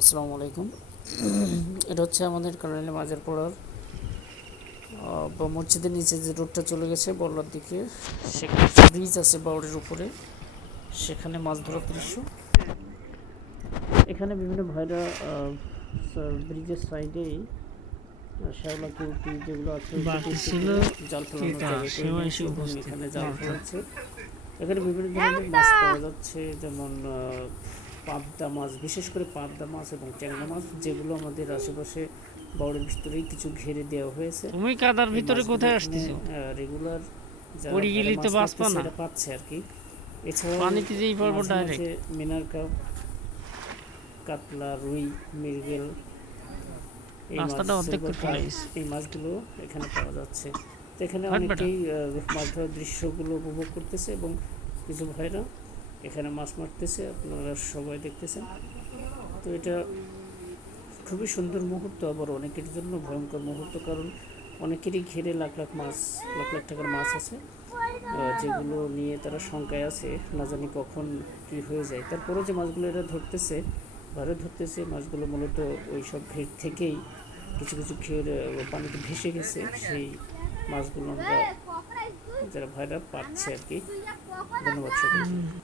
আসসালামু আলাইকুম। এটা হচ্ছে আমাদের কানাইলে মাজার পড়ার বা মসজিদের নিচে যে রোডটা চলে গেছে বল্লার দিকে, সেখানে ব্রিজ আছে বাউরের উপরে, সেখানে মাছ ধরার দৃশ্য। এখানে বিভিন্ন ভাইরা ব্রিজের সাইডেই শ্যাওলা কুলটি যেগুলো আছে জাল ফেলানোর জায়গা করে নিয়েছে এবং এখানে জাল ফেলাচ্ছে। এখানে বিভিন্ন ধরনের মাছ পাওয়া যাচ্ছে, যেমন পাবদা মাছ, বিশেষ করে পাবদা মাছ এবং ট্যাংরা মাছ, যেগুলো আমাদের আশেপাশে বাউরের ভিতরেই কিছু ঘেরে দেওয়া হয়েছে। তুমি কাদার ভিতরে কোথায় আসতেছো? রেগুলার যারা পড়ে গেলি তো মাছ বাঁচবা মারতেছে না, এরা পাচ্ছে আর কি। এছাড়াও পানিতে যেই পড়বো মাঝে মাঝে ডাইরেক্ট। মিনার কাপ, কাতলা, রুই, মৃগেল, এই মাছ, রাস্তাটা অর্ধেক সিলভার করে কাপ, চলে গেছে। এই মাছগুলো এখানে পাওয়া যাচ্ছে। তো এখানে হাট বেটা, অনেকেই মাছ ধরার দৃশ্যগুলো উপভোগ করতেছে এবং কিছু ভাইরা এখানে মাছ মারতেছে, আপনারা সবাই দেখতেছেন। তো এটা খুবই সুন্দর মুহূর্ত, আবার অনেকের জন্য ভয়ঙ্কর মুহূর্ত, কারণ অনেকেরই ঘিরে লাখ লাখ মাছ, লাখ লাখ টাকার মাছ আছে, যেগুলো নিয়ে তারা শঙ্কায় আছে, না জানি কখন কী হয়ে যায়। তারপরেও যে মাছগুলো এরা ধরতেছে, ভালো ধরতেছে, মাছগুলো মূলত ওই সব ঘের থেকেই কিছু কিছু ঘের পানিতে ভেসে গেছে, সেই মাছগুলো আমরা যারা ভাইরা পাচ্ছে আর কি। ধন্যবাদ সকলকে।